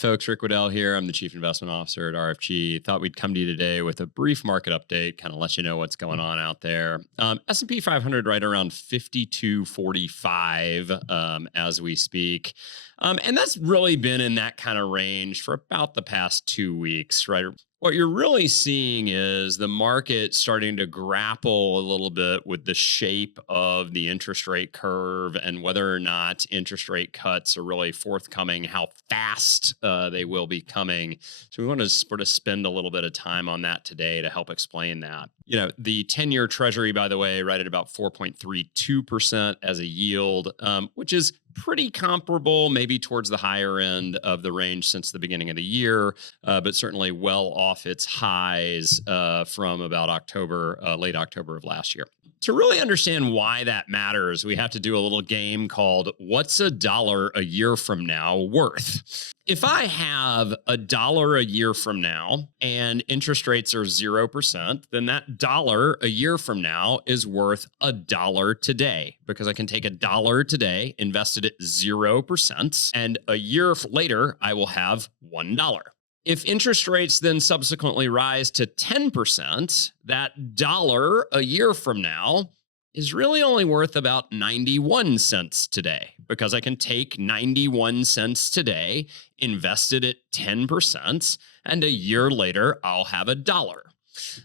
folks. Rick Wedell here. I'm the Chief Investment Officer at RFG. Thought we'd come to you today with a brief market update, kind of let you know what's going on out there. S&P 500 right around 5245 as we speak. And that's really been in that kind of range for about the past 2 weeks, right? What you're really seeing is the market starting to grapple a little bit with the shape of the interest rate curve and whether or not interest rate cuts are really forthcoming, how fast they will be coming. So we want to sort of spend a little bit of time on that today to help explain that. You know, the 10-year Treasury, by the way, right at about 4.32% as a yield, which is pretty comparable, maybe towards the higher end of the range since the beginning of the year, but certainly well off its highs from about October, late October of last year. To really understand why that matters, we have to do a little game called What's a Dollar a Year from Now Worth? If I have a dollar a year from now and interest rates are 0%, then that dollar a year from now is worth a dollar today because I can take a dollar today, invest it at 0%, and a year later, I will have $1. If interest rates then subsequently rise to 10%, that dollar a year from now is really only worth about 91 cents today because I can take 91 cents today, invest it at 10%, and a year later, I'll have a dollar.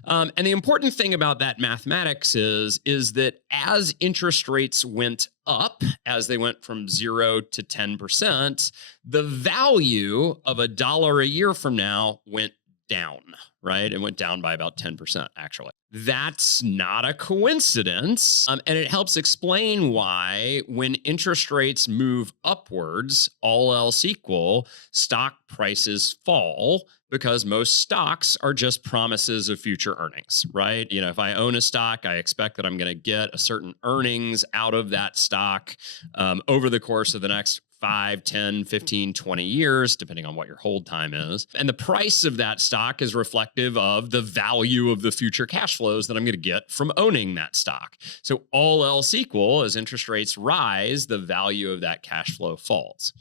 And the important thing about that mathematics is that as interest rates went up, as they went from 0 to 10%, the value of a dollar a year from now went down, right? It went down by about 10%, actually. That's not a coincidence. And it helps explain why when interest rates move upwards, all else equal, stock prices fall because most stocks are just promises of future earnings, right? You know, if I own a stock, I expect that I'm going to get a certain earnings out of that stock over the course of the next 5, 10, 15, 20 years, depending on what your hold time is. And the price of that stock is reflective of the value of the future cash flows that I'm going to get from owning that stock. So all else equal, as interest rates rise, the value of that cash flow falls,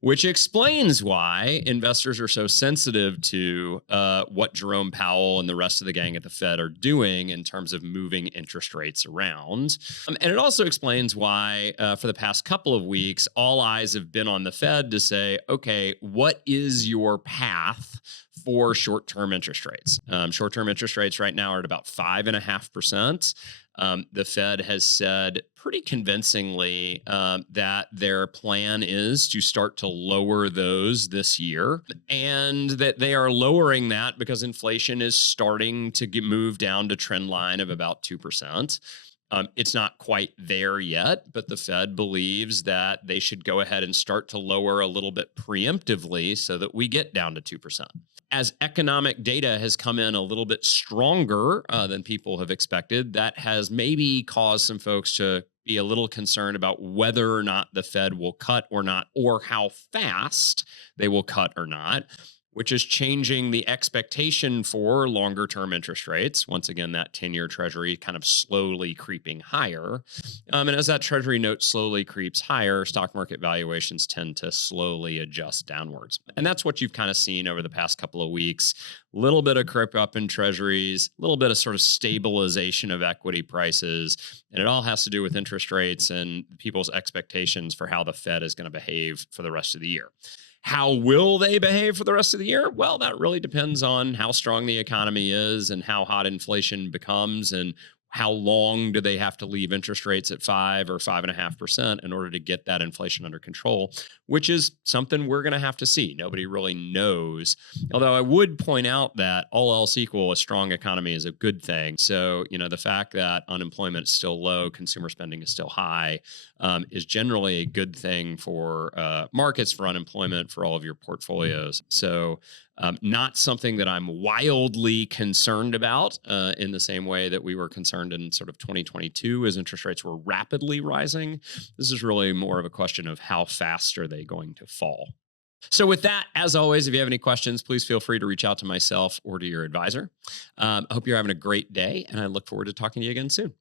which explains why investors are so sensitive to what Jerome Powell and the rest of the gang at the Fed are doing in terms of moving interest rates around. And it also explains why for the past couple of weeks, all eyes have been on the Fed to say, okay, what is your path for short-term interest rates? Short-term interest rates right now are at about 5.5%. The Fed has said pretty convincingly that their plan is to start to lower those this year, and that they are lowering that because inflation is starting to move down to trend line of about 2%. It's not quite there yet, but the Fed believes that they should go ahead and start to lower a little bit preemptively so that we get down to 2%. As economic data has come in a little bit stronger than people have expected, that has maybe caused some folks to be a little concerned about whether or not the Fed will cut or not, or how fast they will cut or not, which is changing the expectation for longer term interest rates. Once again, that 10-year Treasury kind of slowly creeping higher. And as that Treasury note slowly creeps higher, stock market valuations tend to slowly adjust downwards. And that's what you've kind of seen over the past couple of weeks. A little bit of creep up in Treasuries, a little bit of sort of stabilization of equity prices. And it all has to do with interest rates and people's expectations for how the Fed is going to behave for the rest of the year. How will they behave for the rest of the year? Well, that really depends on how strong the economy is and how hot inflation becomes and how long do they have to leave interest rates at 5 or 5.5% in order to get that inflation under control, which is something we're going to have to see. Nobody really knows. Although I would point out that all else equal, a strong economy is a good thing. So, you know, the fact that unemployment is still low, consumer spending is still high, is generally a good thing for markets, for unemployment, for all of your portfolios. So not something that I'm wildly concerned about in the same way that we were concerned in sort of 2022 as interest rates were rapidly rising. This is really more of a question of how fast are they going to fall. So with that, as always, if you have any questions, please feel free to reach out to myself or to your advisor. I hope you're having a great day, and I look forward to talking to you again soon.